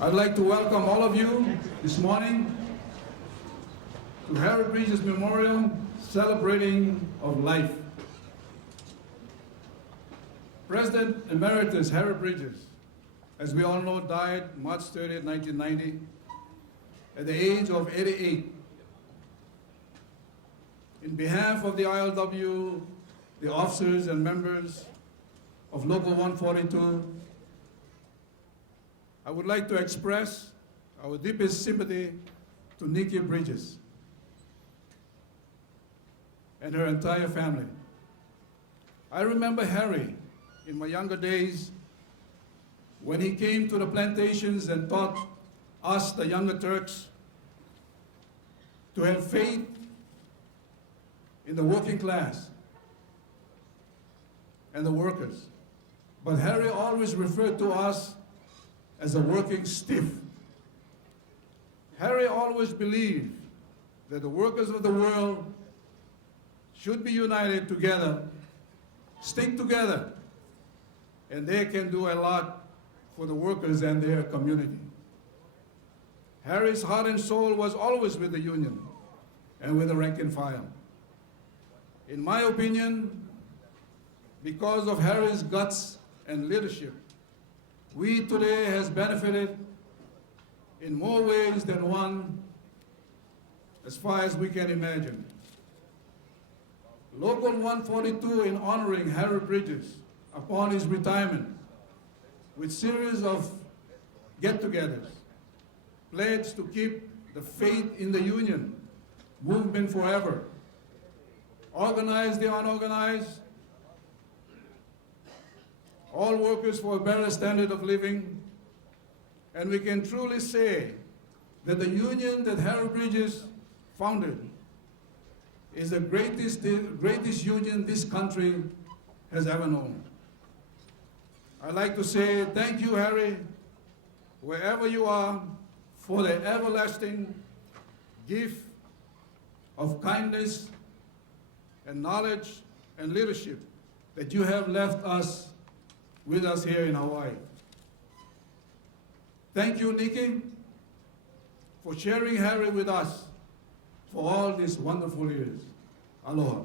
I'd like to welcome all of you this morning to Harry Bridges Memorial Celebrating of Life. President Emeritus Harry Bridges, as we all know, died March 30th, 1990, at the age of 88. In behalf of the ILWU, the officers and members of Local 142, I would like to express our deepest sympathy to Noriko Bridges and her entire family. I remember Harry in my younger days when he came to the plantations and taught us, the younger Turks, to have faith in the working class and the workers. But Harry always referred to us as a working stiff. Harry always believed that the workers of the world should be united together, stick together, and they can do a lot for the workers and their community. Harry's heart and soul was always with the union and with the rank and file. In my opinion, because of Harry's guts and leadership, we today has benefited in more ways than one, as far as we can imagine. Local 142, in honoring Harry Bridges upon his retirement, with series of get-togethers, pledged to keep the faith in the union movement forever, organize the unorganized, all workers for a better standard of living, and we can truly say that the union that Harry Bridges founded is the greatest union this country has ever known. I'd like to say thank you, Harry, wherever you are, for the everlasting gift of kindness and knowledge and leadership that you have left us with us here in Hawaii. Thank you, Nikki, for sharing Harry with us for all these wonderful years. Aloha.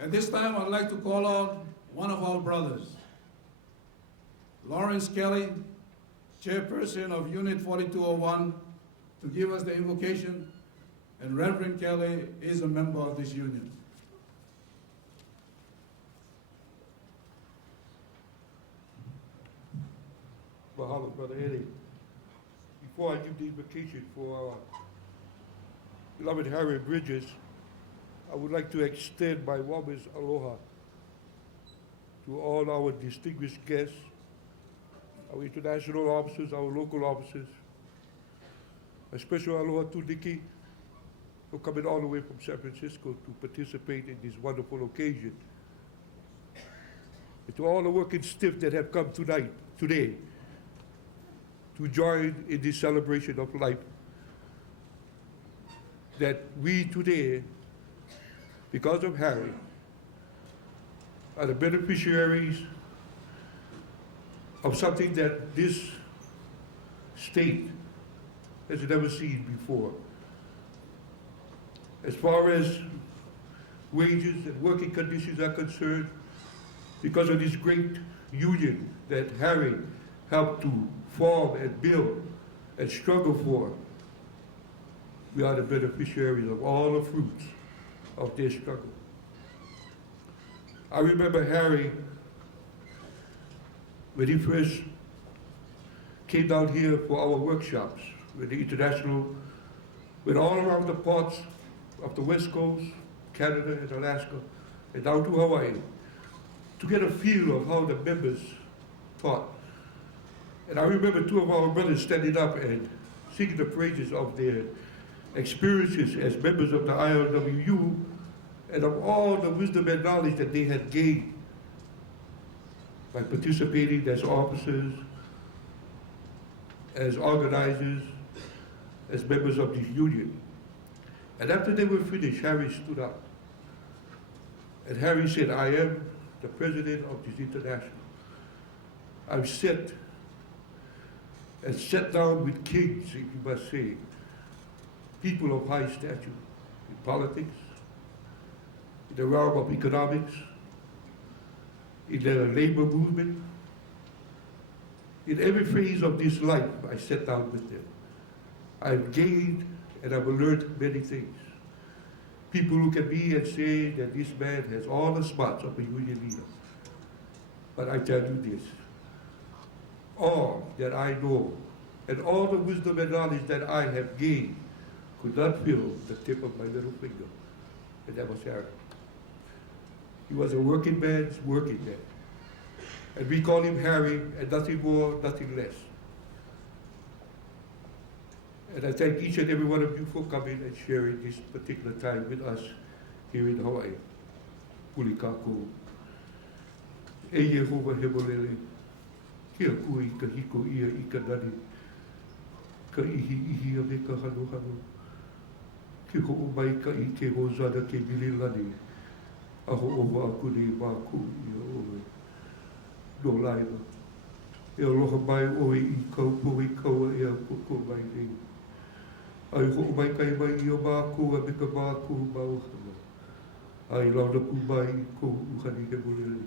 At this time, I'd like to call out one of our brothers, Lawrence Kelley, Chairperson of Unit 4201, to give us the invocation, and Reverend Kelley is a member of this union. Mahalo, Brother Eddie. Before I give the invocation for our beloved Harry Bridges, I would like to extend my warmest aloha to all our distinguished guests, our international officers, our local officers. A special aloha to Nikki for coming all the way from San Francisco to participate in this wonderful occasion. And to all the working stiff that have come today, to join in this celebration of life, that we today, because of Harry, are the beneficiaries of something that this state has never seen before. As far as wages and working conditions are concerned, because of this great union that Harry helped to form and build and struggle for, we are the beneficiaries of all the fruits of their struggle. I remember Harry, when he first came down here for our workshops with the international, with all around the parts of the West Coast, Canada and Alaska, and down to Hawaii, to get a feel of how the members taught. And I remember two of our brothers standing up and singing the praises of their experiences as members of the ILWU and of all the wisdom and knowledge that they had gained by participating as officers, as organizers, as members of this union. And after they were finished, Harry stood up And Harry said, I am the president of this international. I've sat and sat down with kings, if you must say, people of high stature in politics, in the realm of economics, in the labor movement. In every phase of this life, I sat down with them. I've gained and I've learned many things. People look at me and say that this man has all the smarts of a union leader. But I tell you this, all that I know and all the wisdom and knowledge that I have gained could not fill the tip of my little finger. And that was Harry. He was a working man's working man. And we call him Harry, and nothing more, nothing less. And I thank each and every one of you for coming and sharing this particular time with us here in Hawaii. Kulikako. E Yehova Hebolele, kia kui ka hiko ia I ka nani, ka ihi a me ka hano hano, ki ho mai ka I ke hozana ke mililani, a ho owa aku ni māku ia oe. No laila, e aloha mai oe I kau po I kaua e a poko mai nei. Ai ho mai kai mai I o māku a me ka māku mauhana. Ai launa pu mai I ko uhani he mulele.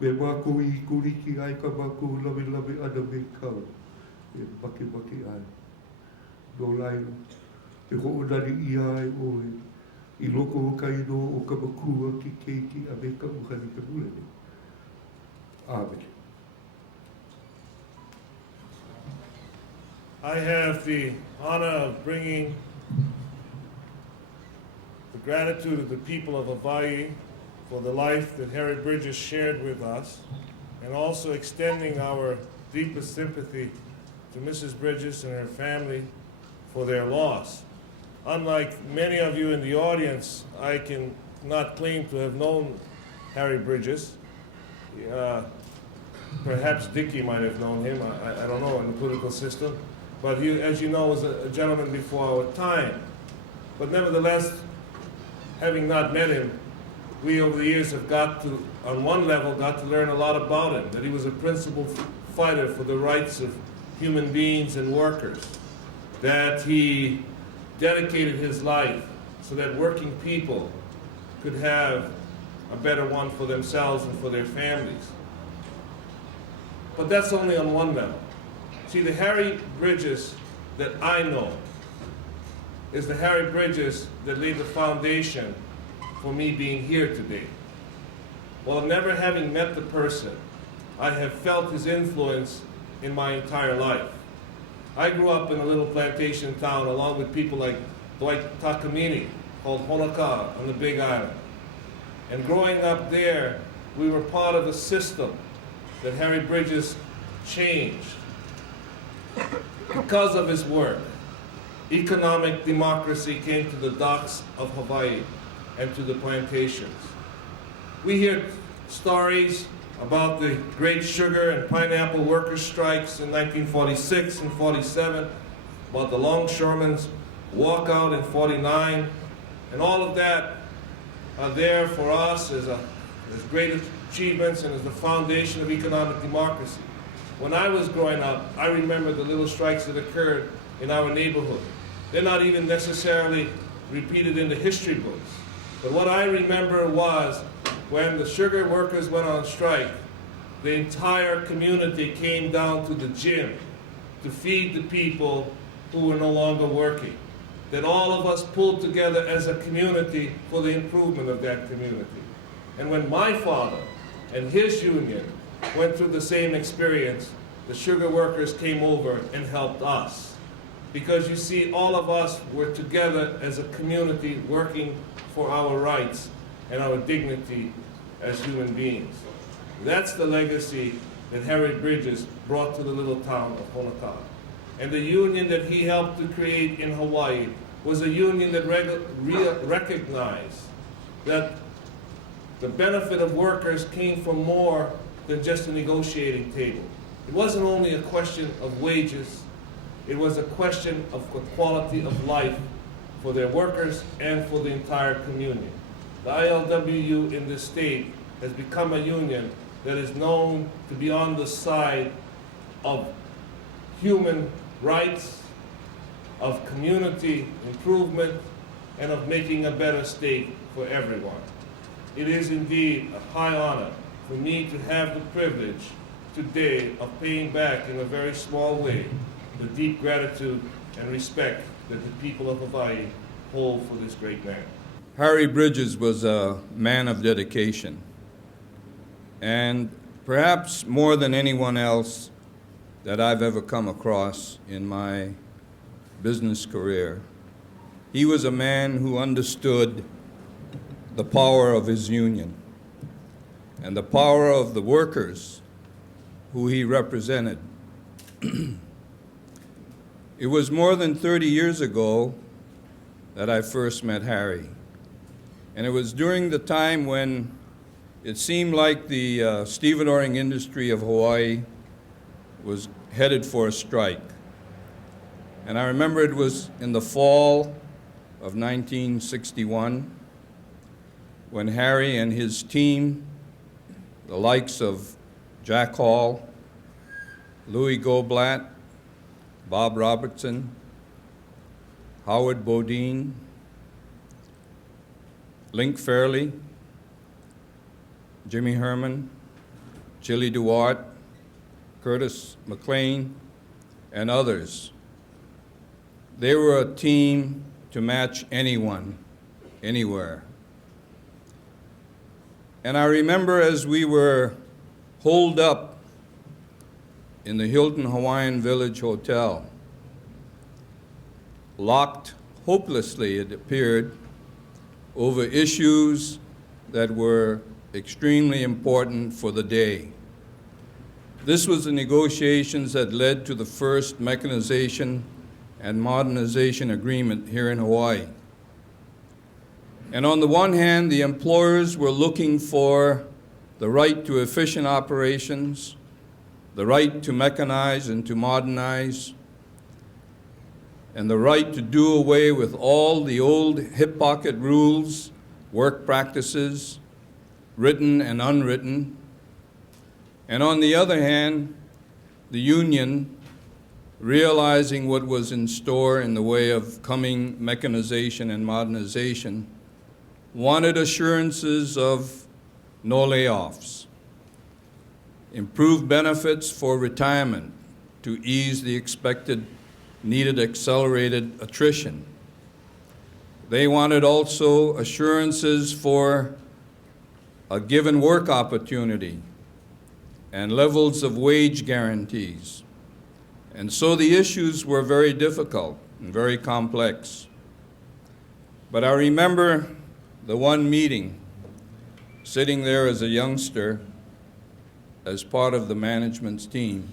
Me māku I kuriki ai ka māku lawe lawe ana me kau. E make make ai. No laila, e ho onani I ai oe. I loko o kai no o ka makua ki keiki a me ka uhani he mulele. Amen. I have the honor of bringing the gratitude of the people of Hawaii for the life that Harry Bridges shared with us, and also extending our deepest sympathy to Mrs. Bridges and her family for their loss. Unlike many of you in the audience, I can not claim to have known Harry Bridges. Perhaps Dickie might have known him, I don't know, in the political system. But he, as you know, was a gentleman before our time. But nevertheless, having not met him, we over the years have got to, on one level, got to learn a lot about him, that he was a principled fighter for the rights of human beings and workers, that he dedicated his life so that working people could have a better one for themselves and for their families. But that's only on one level. See, the Harry Bridges that I know is the Harry Bridges that laid the foundation for me being here today. While never having met the person, I have felt his influence in my entire life. I grew up in a little plantation town along with people like Dwight Takamini, called Honoka'a on the Big Island. And growing up there, we were part of a system that Harry Bridges changed. Because of his work, economic democracy came to the docks of Hawaii and to the plantations. We hear stories about the great sugar and pineapple workers' strikes in 1946 and 47, about the longshoremen's walkout in 49, and all of that are there for us as great achievements and as the foundation of economic democracy. When I was growing up, I remember the little strikes that occurred in our neighborhood. They're not even necessarily repeated in the history books. But what I remember was when the sugar workers went on strike, the entire community came down to the gym to feed the people who were no longer working. That all of us pulled together as a community for the improvement of that community. And when my father and his union went through the same experience, the sugar workers came over and helped us. Because you see, all of us were together as a community working for our rights and our dignity as human beings. That's the legacy that Harry Bridges brought to the little town of Honoka'a. And the union that he helped to create in Hawaii was a union that recognized that the benefit of workers came from more than just a negotiating table. It wasn't only a question of wages, it was a question of the quality of life for their workers and for the entire community. the ILWU in this state has become a union that is known to be on the side of human rights, of community improvement, and of making a better state for everyone. It is indeed a high honor for me to have the privilege today of paying back in a very small way the deep gratitude and respect that the people of Hawaii hold for this great man. Harry Bridges was a man of dedication, and perhaps more than anyone else that I've ever come across in my business career, he was a man who understood the power of his union and the power of the workers who he represented. It was more than 30 years ago that I first met Harry. And it was during the time when it seemed like the stevedoring industry of Hawaii was headed for a strike. And I remember it was in the fall of 1961 when Harry and his team, the likes of Jack Hall, Louis Goblat, Bob Robertson, Howard Bodine, Link Fairley, Jimmy Herman, Chili Duarte, Curtis McLean, and others. They were a team to match anyone, anywhere. And I remember as we were holed up in the Hilton Hawaiian Village Hotel, locked hopelessly, it appeared, over issues that were extremely important for the day. This was the negotiations that led to the first mechanization and modernization agreement here in Hawaii. And on the one hand, the employers were looking for the right to efficient operations, the right to mechanize and to modernize, and the right to do away with all the old hip pocket rules, work practices, written and unwritten. And on the other hand, the union, realizing what was in store in the way of coming mechanization and modernization, wanted assurances of no layoffs, improved benefits for retirement to ease the expected needed accelerated attrition. They wanted also assurances for a given work opportunity and levels of wage guarantees. And so the issues were very difficult and very complex. But I remember the one meeting, sitting there as a youngster, as part of the management's team,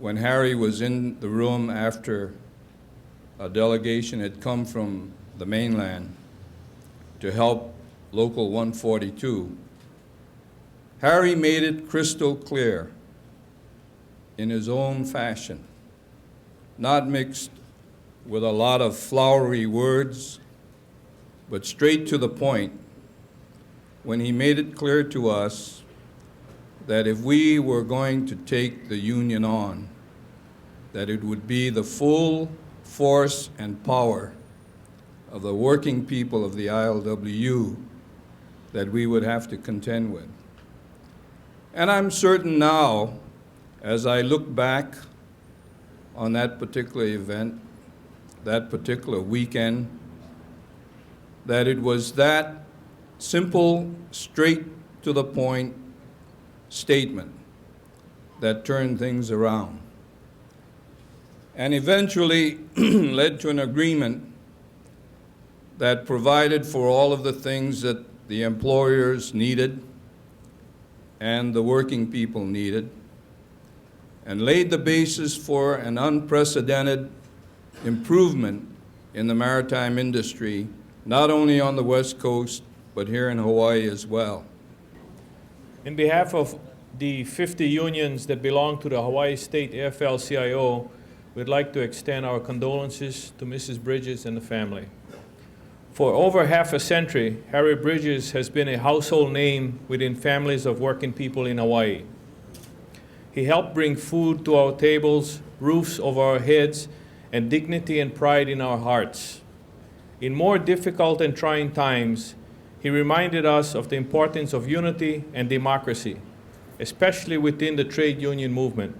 when Harry was in the room after a delegation had come from the mainland to help Local 142. Harry made it crystal clear in his own fashion, not mixed with a lot of flowery words, but straight to the point, when he made it clear to us that if we were going to take the union on, that it would be the full force and power of the working people of the ILWU that we would have to contend with. And I'm certain now, as I look back on that particular event, that particular weekend, that it was that simple, straight to the point statement that turned things around and eventually led to an agreement that provided for all of the things that the employers needed and the working people needed, and laid the basis for an unprecedented improvement in the maritime industry, not only on the West Coast, but here in Hawaii as well. In behalf of the 50 unions that belong to the Hawaii State AFL-CIO, we'd like to extend our condolences to Mrs. Bridges and the family. For over half a century, Harry Bridges has been a household name within families of working people in Hawaii. He helped bring food to our tables, roofs over our heads, and dignity and pride in our hearts. In more difficult and trying times, he reminded us of the importance of unity and democracy, especially within the trade union movement.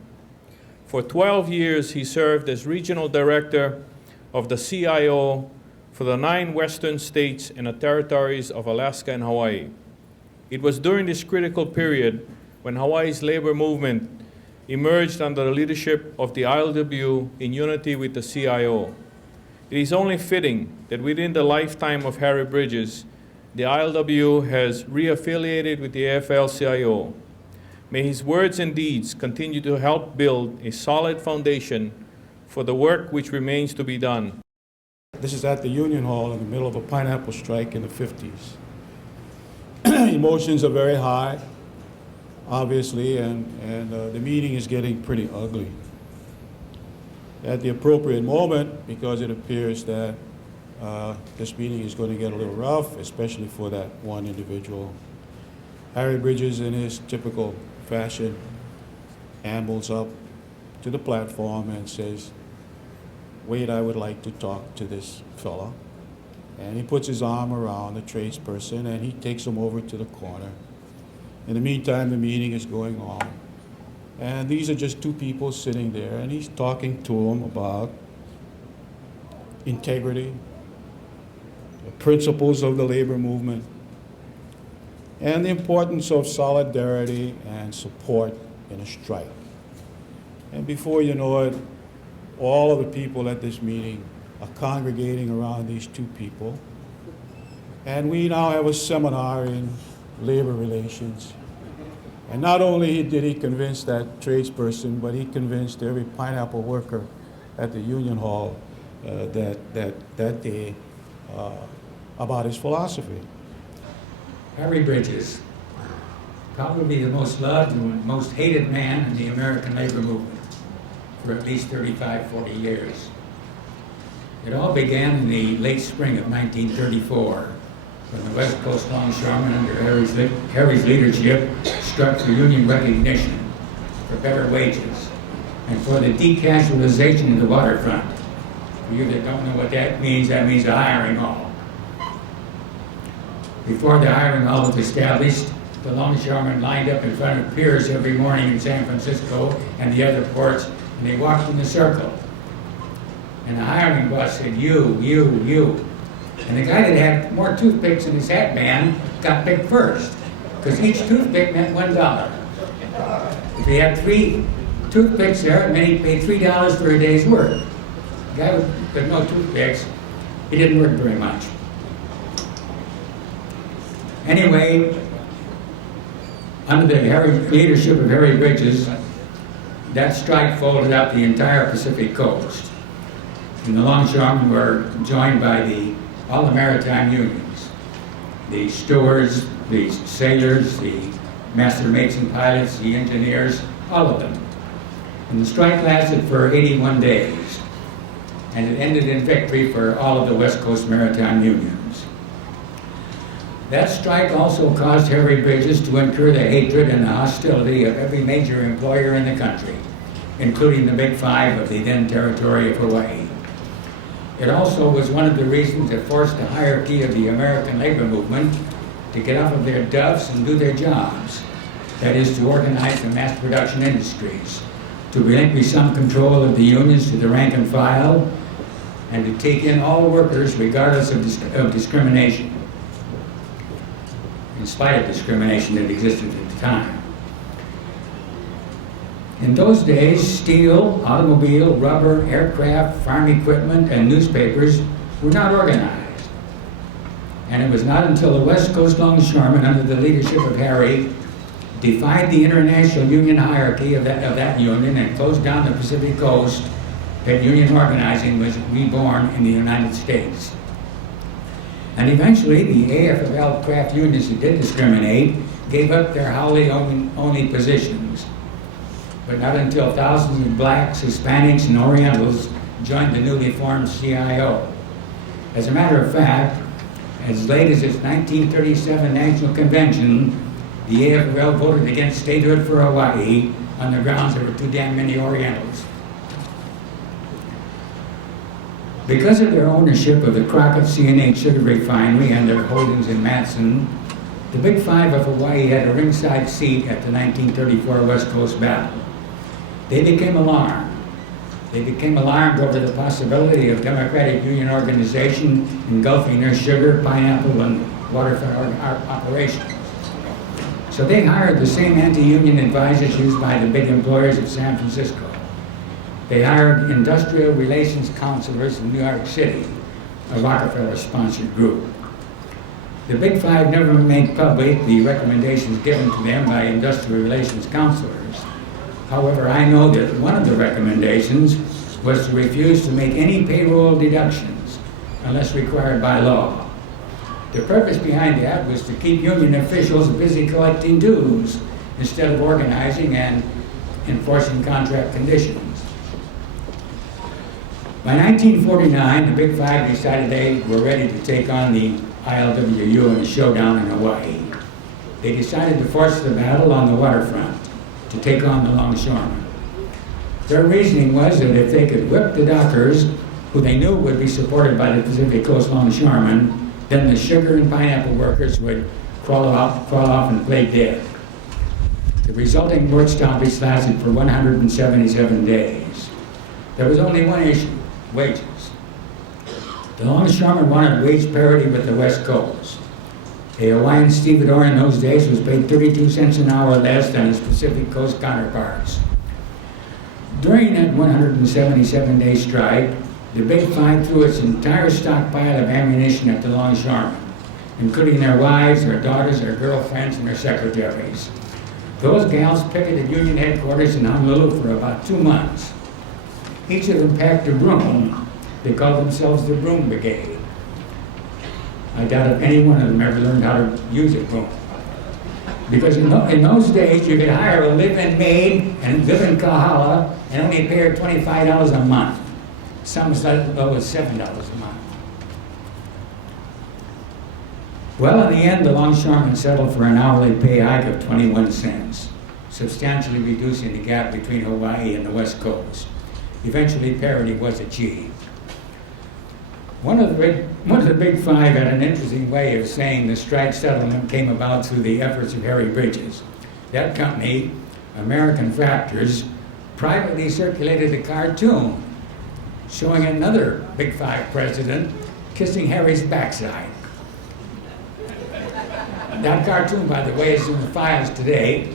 For 12 years, he served as regional director of the CIO for the 9 western states and the territories of Alaska and Hawaii. It was during this critical period when Hawaii's labor movement emerged under the leadership of the ILWU in unity with the CIO. It is only fitting that within the lifetime of Harry Bridges, the ILWU has reaffiliated with the AFL-CIO. May his words and deeds continue to help build a solid foundation for the work which remains to be done. This is at the Union Hall in the middle of a pineapple strike in the 50s. Emotions are very high, obviously, and the meeting is getting pretty ugly. At the appropriate moment, because it appears that this meeting is going to get a little rough, especially for that one individual, Harry Bridges, in his typical fashion, ambles up to the platform and says, "Wait, I would like to talk to this fella." And he puts his arm around the tradesperson and he takes him over to the corner. In the meantime, the meeting is going on. And these are just 2 people sitting there, and he's talking to them about integrity, the principles of the labor movement, and the importance of solidarity and support in a strike. And before you know it, all of the people at this meeting are congregating around these 2 people. And we now have a seminar in labor relations. And not only did he convince that tradesperson, but he convinced every pineapple worker at the Union Hall that day about his philosophy. Harry Bridges, probably the most loved and most hated man in the American labor movement for at least 35, 40 years. It all began in the late spring of 1934, when the West Coast Longshoremen under Harry's leadership struck for union recognition, for better wages, and for the decasualization of the waterfront. For you that don't know what that means a hiring hall. Before the hiring hall was established, the longshoremen lined up in front of piers every morning in San Francisco and the other ports, and they walked in a circle. And the hiring boss said, "You, you, you." And the guy that had more toothpicks in his hat band got picked first, because each toothpick meant $1. If he had 3 toothpicks there, it meant he paid $3 for a day's work. The guy with no toothpicks, he didn't work very much. Anyway, under the leadership of Harry Bridges, that strike folded up the entire Pacific coast. And the longshoremen were joined by all the maritime unions, the stewards, the sailors, the master mates and pilots, the engineers, all of them. And the strike lasted for 81 days, and it ended in victory for all of the West Coast maritime unions. That strike also caused Harry Bridges to incur the hatred and the hostility of every major employer in the country, including the Big Five of the then territory of Hawaii. It also was one of the reasons that forced the hierarchy of the American labor movement to get off of their duffs and do their jobs. That is, to organize the mass production industries, to relinquish some control of the unions to the rank and file, and to take in all workers regardless of discrimination, in spite of discrimination that existed at the time. In those days, steel, automobile, rubber, aircraft, farm equipment, and newspapers were not organized. And it was not until the West Coast Longshoremen, under the leadership of Harry, defied the international union hierarchy of that union and closed down the Pacific Coast that union organizing was reborn in the United States. And eventually, the AFL craft unions that did discriminate gave up their Howley-only positions. But not until thousands of blacks, Hispanics, and Orientals joined the newly formed CIO. As a matter of fact, As late as its 1937 National Convention, the AFL voted against statehood for Hawaii on the grounds there were too damn many Orientals. Because of their ownership of the Crockett C&H Sugar Refinery and their holdings in Matson, the Big Five of Hawaii had a ringside seat at the 1934 West Coast Battle. They became alarmed. They became alarmed over the possibility of Democratic Union organization engulfing their sugar, pineapple, and waterfront operations. So they hired the same anti-union advisors used by the big employers of San Francisco. They hired industrial relations counselors in New York City, a Rockefeller-sponsored group. The Big Five never made public the recommendations given to them by industrial relations counselors. However, I know that one of the recommendations was to refuse to make any payroll deductions unless required by law. The purpose behind that was to keep union officials busy collecting dues instead of organizing and enforcing contract conditions. By 1949, the Big Five decided they were ready to take on the ILWU in a showdown in Hawaii. They decided to force the battle on the waterfront to take on the longshoremen. Their reasoning was that if they could whip the dockers, who they knew would be supported by the Pacific Coast longshoremen, then the sugar and pineapple workers would crawl off and play dead. The resulting work stoppage lasted for 177 days. There was only one issue: wages. The longshoremen wanted wage parity with the West Coast. A Hawaiian stevedore in those days was paid 32 cents an hour less than his Pacific Coast counterparts. During that 177-day strike, the Big Five threw its entire stockpile of ammunition at the longshoremen, including their wives, their daughters, their girlfriends, and their secretaries. Those gals picketed union headquarters in Honolulu for about 2 months. Each of them packed a broom. They called themselves the Broom Brigade. I doubt if any one of them ever learned how to use a broom. Because in those days, you could hire a live-in maid and live in Kahala and only pay her $25 a month. Some as low as $7 a month. Well, in the end, the longshoremen settled for an hourly pay hike of 21 cents, substantially reducing the gap between Hawaii and the West Coast. Eventually, parity was achieved. One of the Big Five had an interesting way of saying the strike settlement came about through the efforts of Harry Bridges. That company, American Factors, privately circulated a cartoon showing another Big Five president kissing Harry's backside. That cartoon, by the way, is in the files today.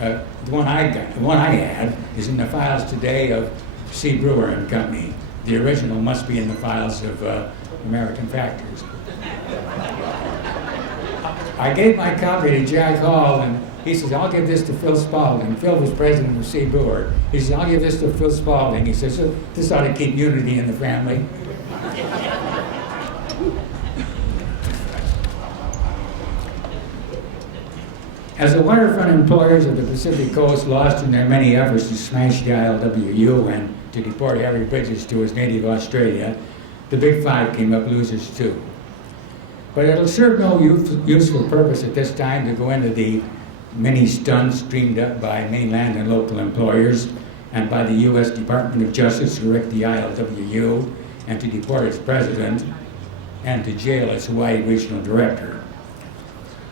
The one I had is in the files today of C. Brewer and Company. The original must be in the files of American Factors. I gave my copy to Jack Hall, and he says, "I'll give this to Phil Spaulding." Phil was president of C. Brewer. He says, "I'll give this to Phil Spaulding." He says, "This ought to keep unity in the family." As the waterfront employers of the Pacific Coast lost in their many efforts to smash the ILWU and to deport Harry Bridges to his native Australia, the Big Five came up losers too. But it'll serve no useful purpose at this time to go into the many stunts dreamed up by mainland and local employers and by the U.S. Department of Justice to wreck the ILWU and to deport its president and to jail its Hawaii regional director.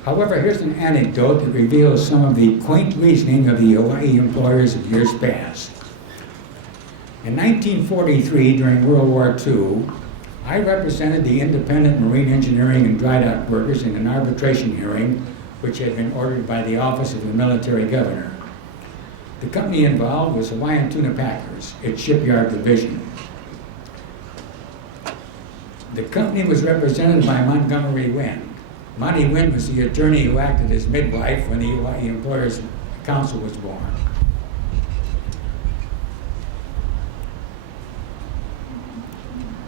However, here's an anecdote that reveals some of the quaint reasoning of the Hawaii employers of years past. In 1943, during World War II, I represented the independent marine engineering and dry dock workers in an arbitration hearing which had been ordered by the Office of the Military Governor. The company involved was Hawaiian Tuna Packers, its shipyard division. The company was represented by Montgomery Wynn. Monty Wynn was the attorney who acted as midwife when the Hawaii Employers Council was born.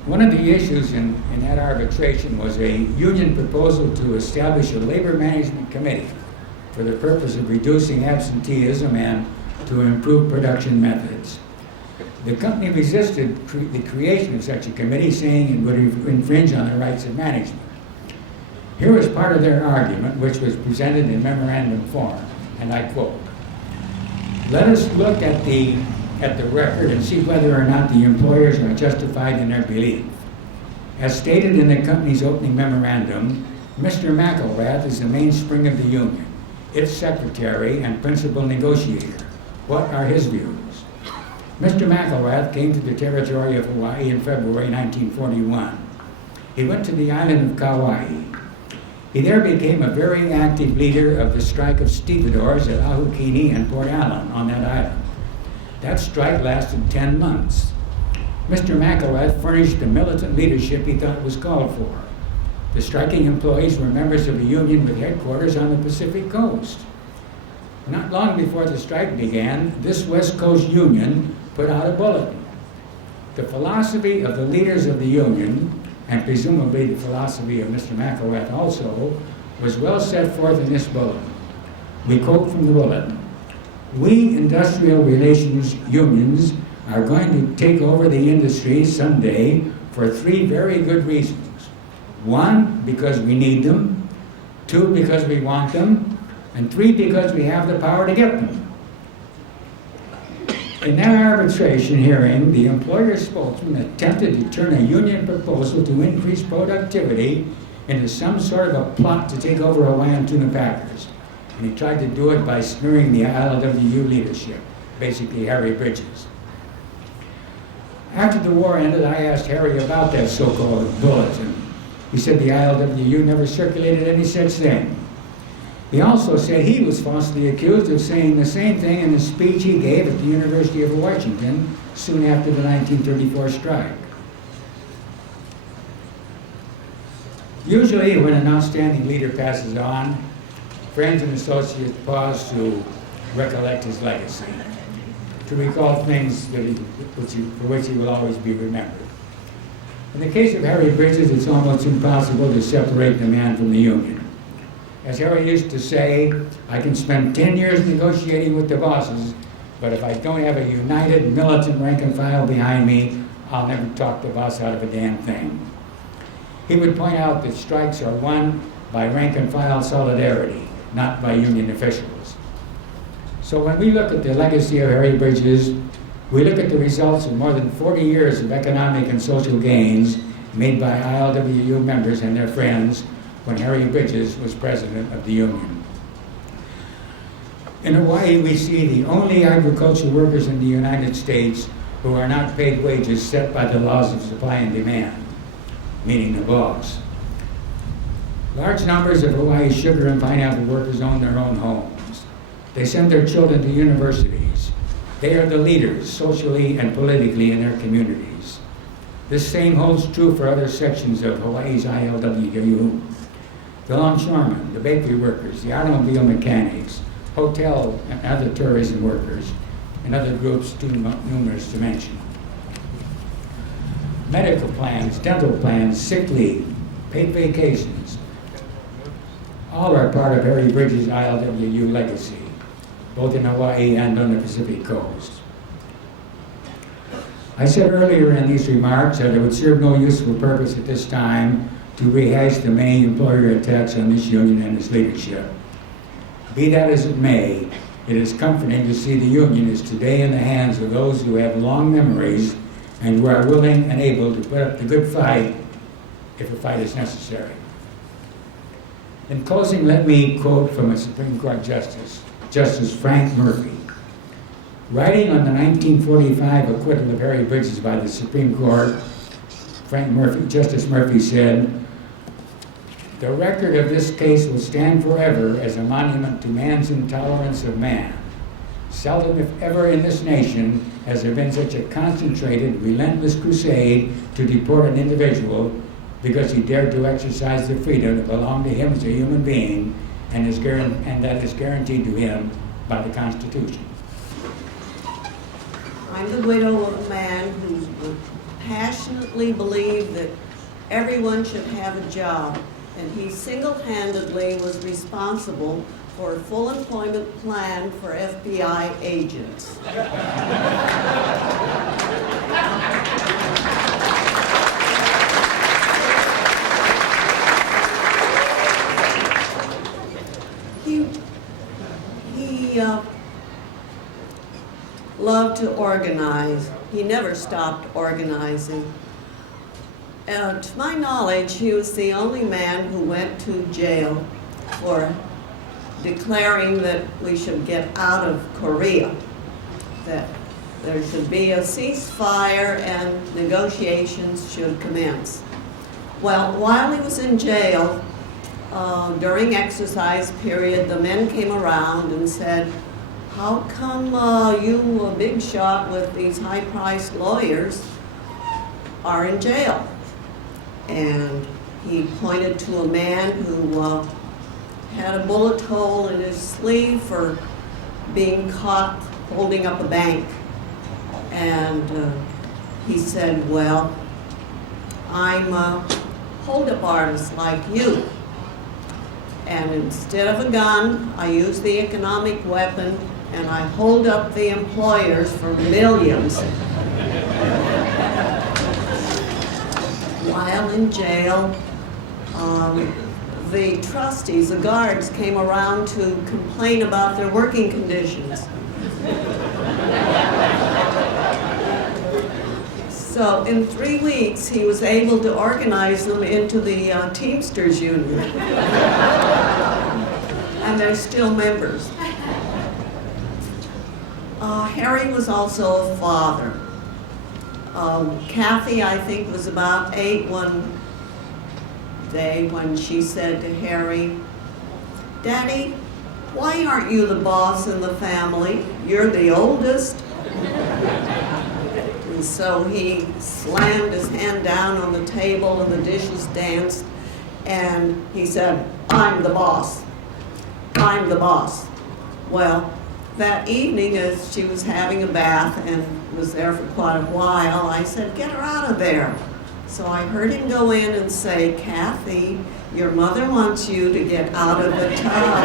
One of the issues in that arbitration was a union proposal to establish a labor management committee for the purpose of reducing absenteeism and to improve production methods. The company resisted the creation of such a committee, saying it would infringe on the rights of management. Here is part of their argument, which was presented in memorandum form, and I quote, "Let us look at the record and see whether or not the employers are justified in their belief. As stated in the company's opening memorandum, Mr. McElrath is the mainspring of the union, its secretary and principal negotiator. What are his views? Mr. McElrath came to the territory of Hawaii in February 1941. He went to the island of Kauai. He there became a very active leader of the strike of stevedores at Ahukini and Port Allen on that island. That strike lasted 10 months. Mr. McElrath furnished the militant leadership he thought was called for. The striking employees were members of a union with headquarters on the Pacific Coast. Not long before the strike began, this West Coast union put out a bulletin. The philosophy of the leaders of the union, and presumably the philosophy of Mr. McElrath also, was well set forth in this bulletin. We quote from the bulletin, "We industrial relations unions are going to take over the industry someday for 3 very good reasons. 1, because we need them, 2, because we want them, and 3, because we have the power to get them." In that arbitration hearing, the employer spokesman attempted to turn a union proposal to increase productivity into some sort of a plot to take over Hawaiian tuna packers. And he tried to do it by smearing the ILWU leadership, basically Harry Bridges. After the war ended, I asked Harry about that so-called bulletin. He said the ILWU never circulated any such thing. He also said he was falsely accused of saying the same thing in a speech he gave at the University of Washington soon after the 1934 strike. Usually when an outstanding leader passes on, friends and associates pause to recollect his legacy, to recall things that for which he will always be remembered. In the case of Harry Bridges, it's almost impossible to separate the man from the union. As Harry used to say, I can spend 10 years negotiating with the bosses, but if I don't have a united militant rank and file behind me, I'll never talk the boss out of a damn thing. He would point out that strikes are won by rank and file solidarity, not by union officials. So when we look at the legacy of Harry Bridges, we look at the results of more than 40 years of economic and social gains made by ILWU members and their friends when Harry Bridges was president of the union. In Hawaii, we see the only agricultural workers in the United States who are not paid wages set by the laws of supply and demand, meaning the boss. Large numbers of Hawaii's sugar and pineapple workers own their own homes. They send their children to universities. They are the leaders, socially and politically, in their communities. This same holds true for other sections of Hawaii's ILWU. The longshoremen, the bakery workers, the automobile mechanics, hotel and other tourism workers, and other groups too numerous to mention. Medical plans, dental plans, sick leave, paid vacations, all are part of Harry Bridges' ILWU legacy, both in Hawaii and on the Pacific Coast. I said earlier in these remarks that it would serve no useful purpose at this time to rehash the many employer attacks on this union and its leadership. Be that as it may, it is comforting to see the union is today in the hands of those who have long memories and who are willing and able to put up the good fight if a fight is necessary. In closing, let me quote from a Supreme Court Justice, Justice Frank Murphy. Writing on the 1945 acquittal of Harry Bridges by the Supreme Court, Justice Murphy said, "The record of this case will stand forever as a monument to man's intolerance of man. Seldom, if ever, in this nation has there been such a concentrated, relentless crusade to deport an individual because he dared to exercise the freedom that belonged to him as a human being and that is guaranteed to him by the Constitution." I'm the widow of a man who passionately believed that everyone should have a job, and he single-handedly was responsible for a full employment plan for FBI agents. He loved to organize. He never stopped organizing. To my knowledge, he was the only man who went to jail for declaring that we should get out of Korea, that there should be a ceasefire and negotiations should commence. Well, while he was in jail, during exercise period, the men came around and said, how come you, a big shot with these high-priced lawyers, are in jail? And he pointed to a man who had a bullet hole in his sleeve for being caught holding up a bank. And he said, well, I'm a hold-up artist like you. And instead of a gun, I use the economic weapon and I hold up the employers for millions. While in jail, the trustees, the guards, came around to complain about their working conditions. So in 3 weeks, he was able to organize them into the Teamsters Union. And they're still members. Harry was also a father. Kathy, I think, was about 8 one day when she said to Harry, Daddy, why aren't you the boss in the family? You're the oldest. And so he slammed his hand down on the table and the dishes danced, and he said, I'm the boss. I'm the boss. Well, that evening as she was having a bath and was there for quite a while, I said, get her out of there. So I heard him go in and say, Kathy, your mother wants you to get out of the tub.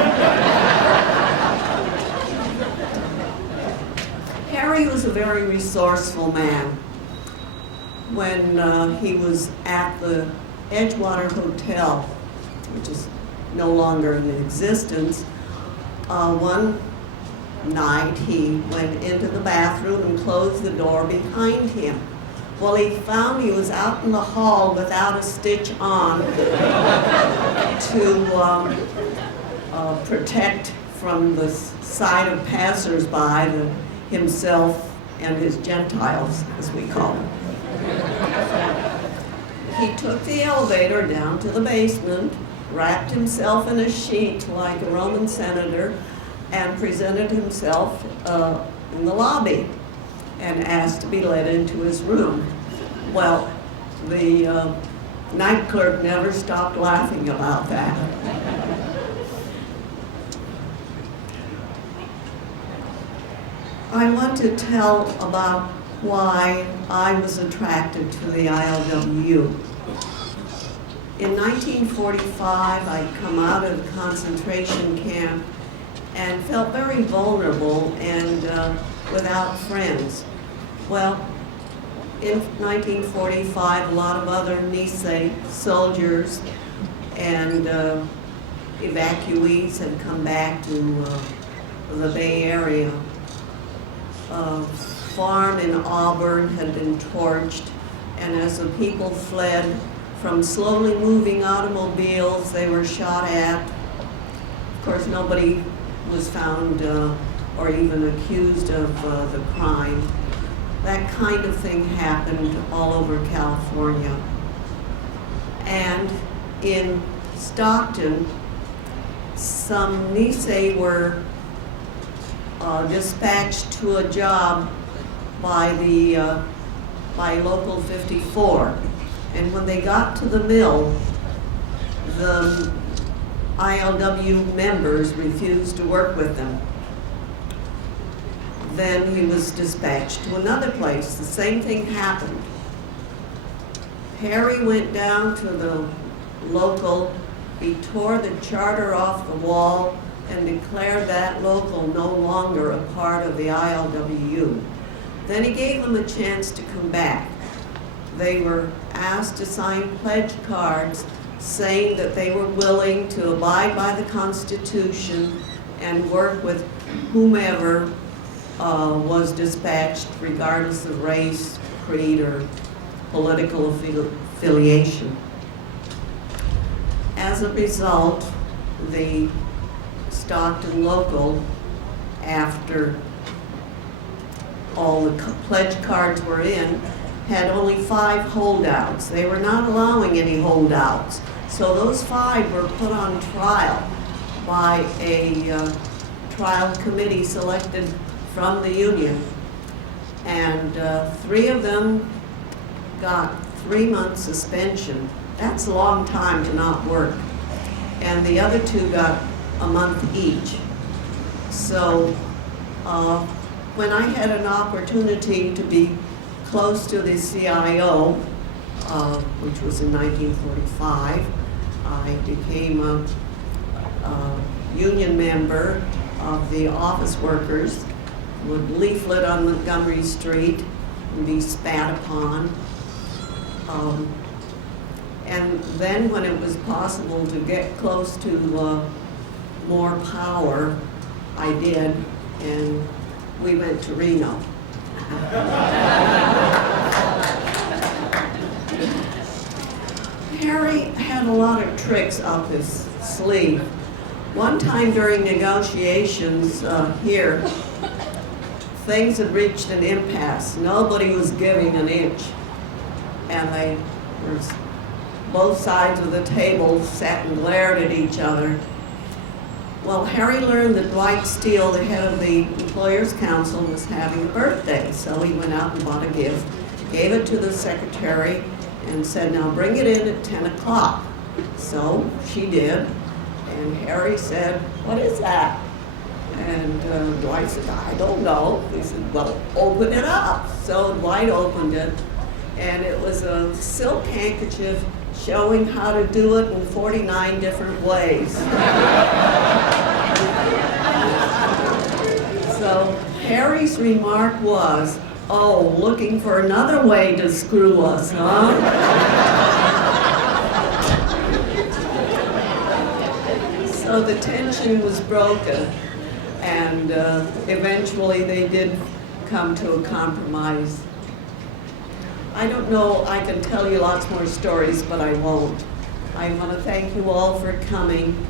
Harry was a very resourceful man. When he was at the Edgewater Hotel, which is no longer in existence, one night he went into the bathroom and closed the door behind him. Well, he found he was out in the hall without a stitch on to protect from the side of passers-by himself and his Gentiles, as we call them. He took the elevator down to the basement, wrapped himself in a sheet like a Roman senator, and presented himself in the lobby and asked to be led into his room. Well, the night clerk never stopped laughing about that. I want to tell about why I was attracted to the ILWU. In 1945, I'd come out of the concentration camp and felt very vulnerable and without friends. Well, in 1945, a lot of other Nisei soldiers and evacuees had come back to the Bay Area. A farm in Auburn had been torched, and as the people fled from slowly moving automobiles, they were shot at. Of course, nobody was found or even accused of the crime. That kind of thing happened all over California. And in Stockton, some Nisei were dispatched to a job by Local 54. And when they got to the mill, the ILW members refused to work with them. Then he was dispatched to another place. The same thing happened. Harry went down to the local, he tore the charter off the wall and declared that local no longer a part of the ILWU. Then he gave them a chance to come back. They were asked to sign pledge cards saying that they were willing to abide by the Constitution and work with whomever was dispatched, regardless of race, creed, or political affiliation. As a result, the Stockton local, after all the pledge cards were in, had only 5 holdouts. They were not allowing any holdouts. So those 5 were put on trial by a trial committee selected from the union. And 3 of them got 3-month suspension. That's a long time to not work. And the other 2 got a month each. So when I had an opportunity to be close to the CIO, which was in 1945, I became a union member of the office workers, would leaflet on Montgomery Street and be spat upon. And then when it was possible to get close to more power, I did, and we went to Reno. Harry had a lot of tricks up his sleeve. One time during negotiations here, things had reached an impasse. Nobody was giving an inch. And they were, both sides of the table sat and glared at each other. Well, Harry learned that Dwight Steele, the head of the Employers Council, was having a birthday. So he went out and bought a gift, gave it to the secretary, and said, now bring it in at 10 o'clock. So she did, and Harry said, what is that? And Dwight said, I don't know. He said, well, open it up. So Dwight opened it, and it was a silk handkerchief showing how to do it in 49 different ways. So Harry's remark was, oh, looking for another way to screw us, huh? So the tension was broken, and eventually they did come to a compromise. I don't know, I can tell you lots more stories, but I won't. I want to thank you all for coming.